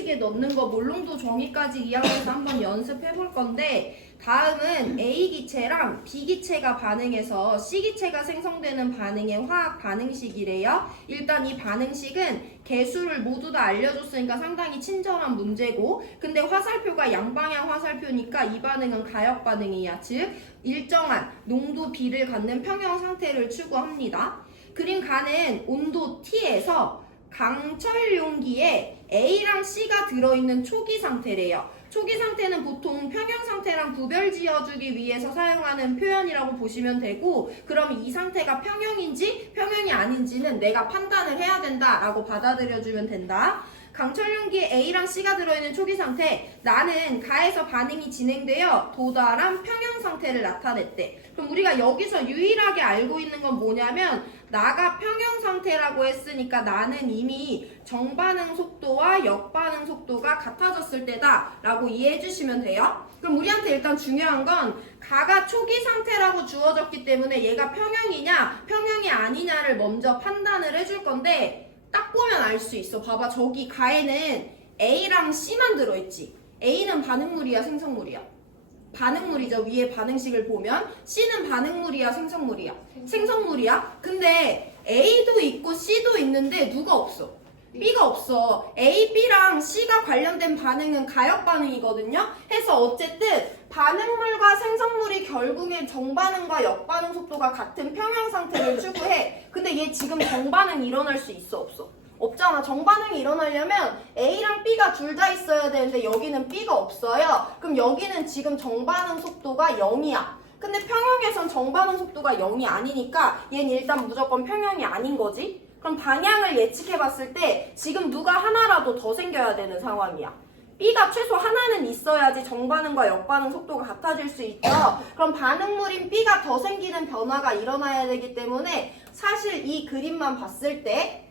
방정식에 넣는 거 몰롱도 정의까지 이항해서 한번 연습해 볼 건데, 다음은 A기체랑 B기체가 반응해서 C기체가 생성되는 반응의 화학 반응식이래요. 일단 이 반응식은 개수를 모두 다 알려줬으니까 상당히 친절한 문제고, 근데 화살표가 양방향 화살표니까 이 반응은 가역 반응이야. 즉 일정한 농도 B를 갖는 평형 상태를 추구합니다. 그림 가는 온도 T에서 강철 용기에 A랑 C가 들어있는 초기 상태래요. 초기 상태는 보통 평형 상태랑 구별 지어주기 위해서 사용하는 표현이라고 보시면 되고, 그럼 이 상태가 평형인지 평형이 아닌지는 내가 판단을 해야 된다라고 받아들여주면 된다. 강철 용기에 A랑 C가 들어있는 초기 상태, 나는 가에서 반응이 진행되어 도달한 평형 상태를 나타냈대. 그럼 우리가 여기서 유일하게 알고 있는 건 뭐냐면, 나가 평형 상태라고 했으니까 나는 이미 정반응 속도와 역반응 속도가 같아졌을 때다 라고 이해해 주시면 돼요. 그럼 우리한테 일단 중요한 건 가가 초기 상태라고 주어졌기 때문에 얘가 평형이냐 평형이 아니냐를 먼저 판단을 해줄 건데, 딱 보면 알 수 있어. 봐봐, 저기 가에는 A랑 C만 들어있지. A는 반응물이야 생성물이야? 반응물이죠. 위에 반응식을 보면 C는 반응물이야 생성물이야? 생성물이야. 근데 A도 있고 C도 있는데 누가 없어? B가 없어. A, B랑 C가 관련된 반응은 가역 반응이거든요. 해서 어쨌든 반응물과 생성물이 결국엔 정반응과 역반응 속도가 같은 평형 상태를 추구해. 근데 얘 지금 정반응이 일어날 수 있어 없어? 없잖아. 정반응이 일어나려면 A랑 B가 둘 다 있어야 되는데 여기는 B가 없어요. 그럼 여기는 지금 정반응 속도가 0이야. 근데 평형에선 정반응 속도가 0이 아니니까 얘는 일단 무조건 평형이 아닌 거지. 그럼 방향을 예측해 봤을 때 지금 누가 하나라도 더 생겨야 되는 상황이야. B가 최소 하나는 있어야지 정반응과 역반응 속도가 같아질 수 있죠. 그럼 반응물인 B가 더 생기는 변화가 일어나야 되기 때문에 사실 이 그림만 봤을 때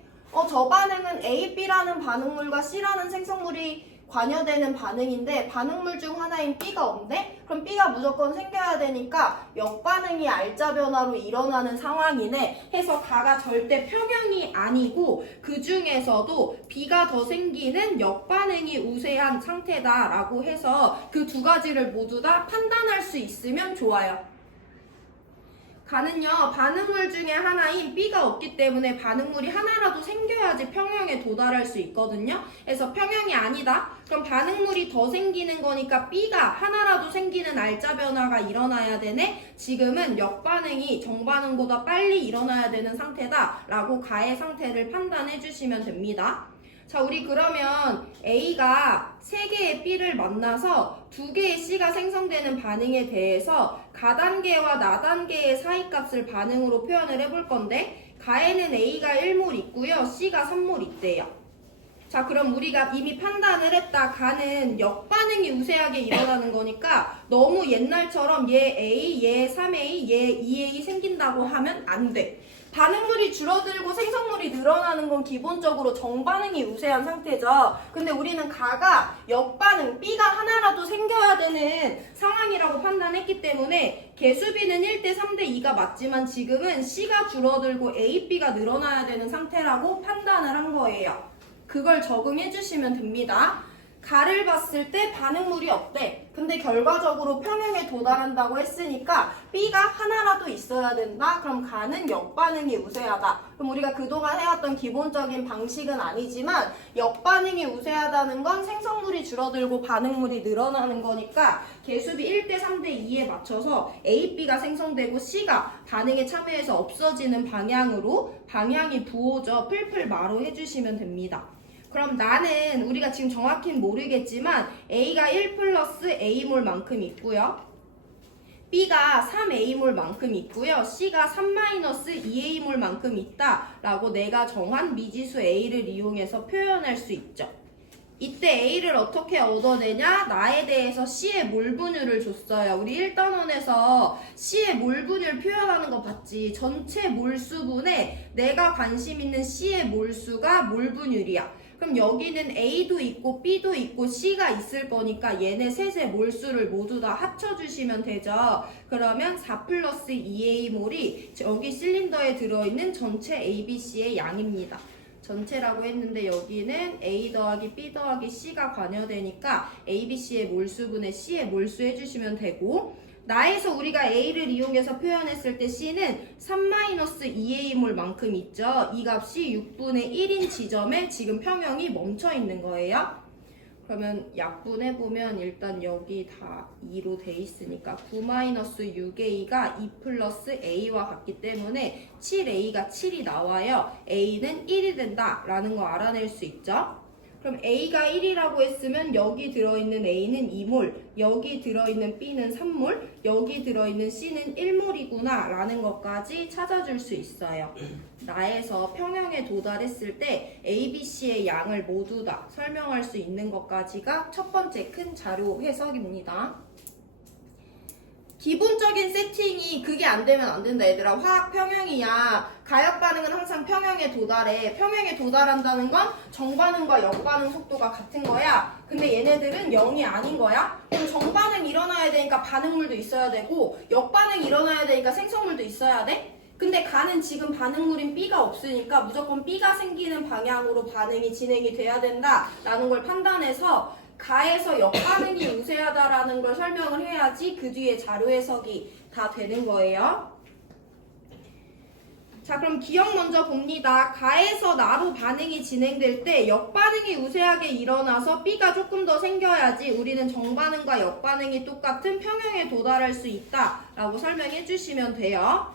저 반응은 A, B라는 반응물과 C라는 생성물이 관여되는 반응인데 반응물 중 하나인 B가 없네? 그럼 B가 무조건 생겨야 되니까 역반응이 알자 변화로 일어나는 상황이네 해서 가가 절대 평형이 아니고 그 중에서도 B가 더 생기는 역반응이 우세한 상태다라고 해서 그 두 가지를 모두 다 판단할 수 있으면 좋아요. 가는요, 반응물 중에 하나인 B가 없기 때문에 반응물이 하나라도 생겨야지 평형에 도달할 수 있거든요. 그래서 평형이 아니다. 그럼 반응물이 더 생기는 거니까 B가 하나라도 생기는 알자 변화가 일어나야 되네. 지금은 역반응이 정반응보다 빨리 일어나야 되는 상태다 라고 가의 상태를 판단해 주시면 됩니다. 자, 우리 그러면 A가 3개의 B를 만나서 2개의 C가 생성되는 반응에 대해서 가단계와 나단계의 사이값을 반응으로 표현을 해볼 건데, 가에는 A가 1몰 있고요, C가 3몰 있대요. 자, 그럼 우리가 이미 판단을 했다. 가는 역반응이 우세하게 일어나는 거니까 너무 옛날처럼 얘 A, 얘 3A, 얘 2A 생긴다고 하면 안 돼. 반응물이 줄어들고 생성물이 늘어나는 건 기본적으로 정반응이 우세한 상태죠. 근데 우리는 가가 역반응, B가 하나라도 생겨야 되는 상황이라고 판단했기 때문에 개수비는 1대 3대 2가 맞지만 지금은 C가 줄어들고 A, B가 늘어나야 되는 상태라고 판단을 한 거예요. 그걸 적응해 주시면 됩니다. 가를 봤을 때 반응물이 없대. 근데 결과적으로 평형에 도달한다고 했으니까 B가 하나라도 있어야 된다. 그럼 가는 역반응이 우세하다. 그럼 우리가 그동안 해왔던 기본적인 방식은 아니지만 역반응이 우세하다는 건 생성물이 줄어들고 반응물이 늘어나는 거니까 개수비 1대 3대 2에 맞춰서 A, B가 생성되고 C가 반응에 참여해서 없어지는 방향으로 방향이 부호죠. 풀풀 마로 해주시면 됩니다. 그럼 나는 우리가 지금 정확히는 모르겠지만 A가 1 플러스 A몰 만큼 있고요. B가 3A몰 만큼 있고요. C가 3 마이너스 2A몰 만큼 있다라고 내가 정한 미지수 A를 이용해서 표현할 수 있죠. 이때 A를 어떻게 얻어내냐? 나에 대해서 C의 몰분율을 줬어요. 우리 1단원에서 C의 몰분율 표현하는 거 봤지? 전체 몰수분에 내가 관심 있는 C의 몰수가 몰분율이야. 그럼 여기는 A도 있고 B도 있고 C가 있을 거니까 얘네 셋의 몰수를 모두 다 합쳐주시면 되죠. 그러면 4 플러스 2A 몰이 여기 실린더에 들어있는 전체 ABC의 양입니다. 전체라고 했는데 여기는 A 더하기 B 더하기 C가 관여되니까 A, B, C의 몰수분의 C의 몰수 해주시면 되고 나에서 우리가 A를 이용해서 표현했을 때 C는 3-2A몰 만큼 있죠. 이 값이 6분의 1인 지점에 지금 평형이 멈춰 있는 거예요. 그러면 약분해보면 일단 여기 다 2로 돼 있으니까 9-6A가 2 플러스 A와 같기 때문에 7A가 7이 나와요. A는 1이 된다라는 거 알아낼 수 있죠. 그럼 A가 1이라고 했으면 여기 들어있는 A는 2몰, 여기 들어있는 B는 3몰, 여기 들어있는 C는 1몰이구나 라는 것까지 찾아줄 수 있어요. 나에서 평형에 도달했을 때 A, B, C의 양을 모두 다 설명할 수 있는 것까지가 첫 번째 큰 자료 해석입니다. 기본적인 세팅이 그게 안 되면 안 된다 얘들아. 화학 평형이야. 가역 반응은 항상 평형에 도달해. 평형에 도달한다는 건 정반응과 역반응 속도가 같은 거야. 근데 얘네들은 0이 아닌 거야. 그럼 정반응 일어나야 되니까 반응물도 있어야 되고 역반응 일어나야 되니까 생성물도 있어야 돼. 근데 가는 지금 반응물인 B가 없으니까 무조건 B가 생기는 방향으로 반응이 진행이 돼야 된다라는 걸 판단해서 가에서 역반응이 우세하다라는 걸 설명을 해야지 그 뒤에 자료 해석이 다 되는 거예요. 자, 그럼 기억 먼저 봅니다. 가에서 나로 반응이 진행될 때 역반응이 우세하게 일어나서 B가 조금 더 생겨야지 우리는 정반응과 역반응이 똑같은 평형에 도달할 수 있다라고 설명해 주시면 돼요.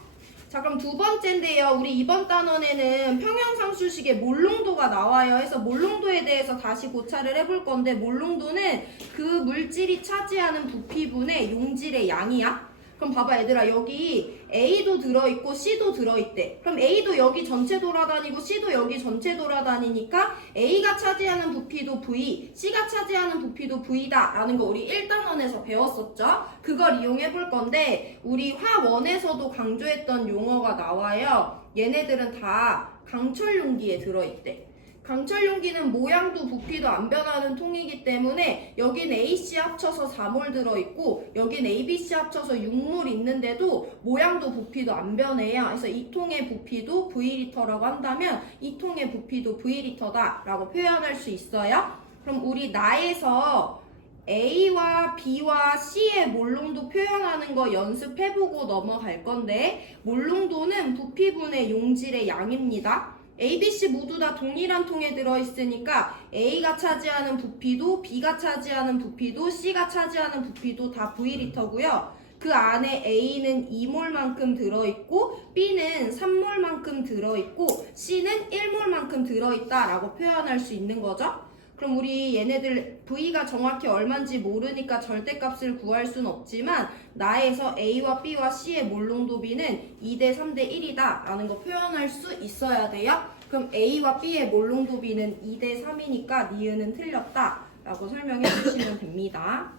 자, 그럼 두 번째인데요. 우리 이번 단원에는 평형상수식의 몰농도가 나와요. 해서 몰농도에 대해서 다시 고찰을 해볼 건데 몰농도는 그 물질이 차지하는 부피분의 용질의 양이야. 그럼 봐봐 얘들아, 여기 A도 들어있고 C도 들어있대. 그럼 A도 여기 전체 돌아다니고 C도 여기 전체 돌아다니니까 A가 차지하는 부피도 V, C가 차지하는 부피도 V다 라는 거 우리 1단원에서 배웠었죠. 그걸 이용해 볼 건데 우리 화1에서도 강조했던 용어가 나와요. 얘네들은 다 강철 용기에 들어있대. 강철 용기는 모양도 부피도 안 변하는 통이기 때문에 여긴 AC 합쳐서 4몰 들어있고 여긴 ABC 합쳐서 6몰 있는데도 모양도 부피도 안 변해요. 그래서 이 통의 부피도 V리터라고 한다면 이 통의 부피도 V리터다 라고 표현할 수 있어요. 그럼 우리 나에서 A와 B와 C의 몰농도 표현하는 거 연습해보고 넘어갈 건데 몰농도는 부피분의 용질의 양입니다. A, B, C 모두 다 동일한 통에 들어있으니까 A가 차지하는 부피도 B가 차지하는 부피도 C가 차지하는 부피도 다 V리터고요. 그 안에 A는 2몰만큼 들어있고 B는 3몰만큼 들어있고 C는 1몰만큼 들어있다라고 표현할 수 있는 거죠. 그럼 우리 얘네들 V가 정확히 얼마인지 모르니까 절대값을 구할 수는 없지만 나에서 A와 B와 C의 몰농도 B는 2대 3대 1이다 라는 거 표현할 수 있어야 돼요. 그럼 A와 B의 몰농도 B는 2대 3이니까 니은은 틀렸다 라고 설명해 주시면 됩니다.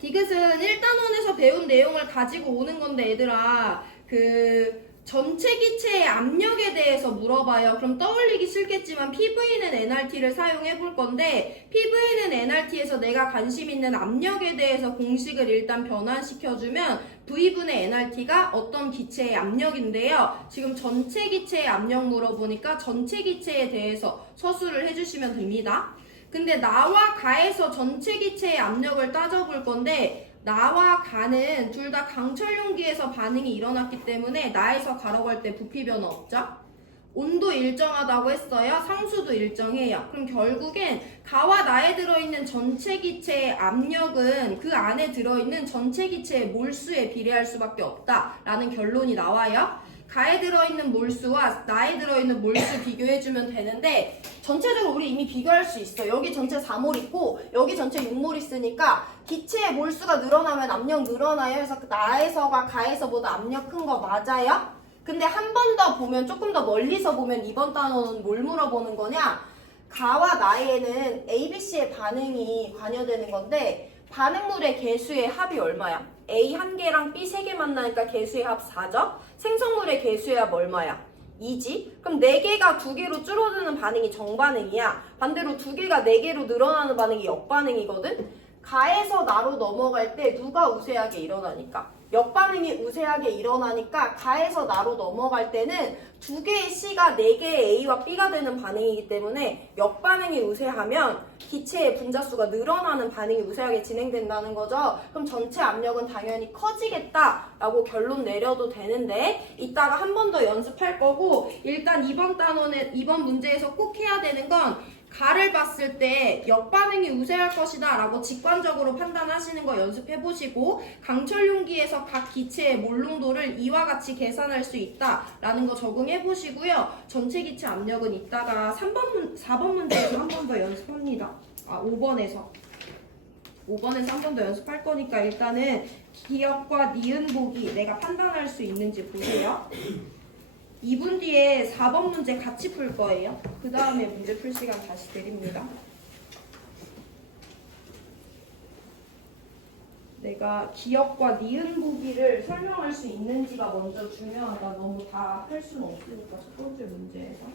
디귿은 1단원에서 배운 내용을 가지고 오는 건데 얘들아 전체 기체의 압력에 대해서 물어봐요. 그럼 떠올리기 싫겠지만 PV는 nRT를 사용해 볼 건데 PV는 nRT에서 내가 관심 있는 압력에 대해서 공식을 일단 변환시켜주면 V분의 nRT가 어떤 기체의 압력인데요. 지금 전체 기체의 압력 물어보니까 전체 기체에 대해서 서술을 해주시면 됩니다. 근데 나와 가에서 전체 기체의 압력을 따져볼 건데 나와 가는 둘 다 강철 용기에서 반응이 일어났기 때문에 나에서 가라고 할 때 부피 변화 없죠? 온도 일정하다고 했어요. 상수도 일정해요. 그럼 결국엔 가와 나에 들어있는 전체 기체의 압력은 그 안에 들어있는 전체 기체의 몰수에 비례할 수밖에 없다라는 결론이 나와요. 가에 들어있는 몰수와 나에 들어있는 몰수 비교해주면 되는데 전체적으로 우리 이미 비교할 수 있어. 여기 전체 4몰 있고 여기 전체 6몰 있으니까 기체의 몰수가 늘어나면 압력 늘어나요. 그래서 나에서가 가에서보다 압력 큰 거 맞아요? 근데 한 번 더 보면 조금 더 멀리서 보면 이번 단어는 뭘 물어보는 거냐? 가와 나에는 A, B, C의 반응이 관여되는 건데 반응물의 개수의 합이 얼마야? A 한 개랑 B 세 개 만나니까 개수의 합 4죠? 생성물의 개수의 합 얼마야? 2지? 그럼 4개가 2개로 줄어드는 반응이 정반응이야. 반대로 2개가 4개로 늘어나는 반응이 역반응이거든? 가에서 나로 넘어갈 때 누가 우세하게 일어나니까? 역반응이 우세하게 일어나니까 가에서 나로 넘어갈 때는 두 개의 C가 네 개의 A와 B가 되는 반응이기 때문에 역반응이 우세하면 기체의 분자수가 늘어나는 반응이 우세하게 진행된다는 거죠. 그럼 전체 압력은 당연히 커지겠다라고 결론 내려도 되는데 이따가 한 번 더 연습할 거고 일단 이번 문제에서 꼭 해야 되는 건 가를 봤을 때 역반응이 우세할 것이다 라고 직관적으로 판단하시는 거 연습해 보시고 강철 용기에서 각 기체의 몰농도를 이와 같이 계산할 수 있다 라는 거 적응해 보시고요. 전체 기체 압력은 이따가 4번 문제에서 한 번 더 연습합니다. 5번에서 한 번 더 연습할 거니까 일단은 기억과 니은 보기 내가 판단할 수 있는지 보세요. 2분 뒤에 4번 문제 같이 풀 거예요. 그 다음에 문제 풀 시간 다시 드립니다. 내가 기억과 니은 보기를 설명할 수 있는지가 먼저 중요하다. 너무 다 할 수는 없으니까 첫 번째 문제에서.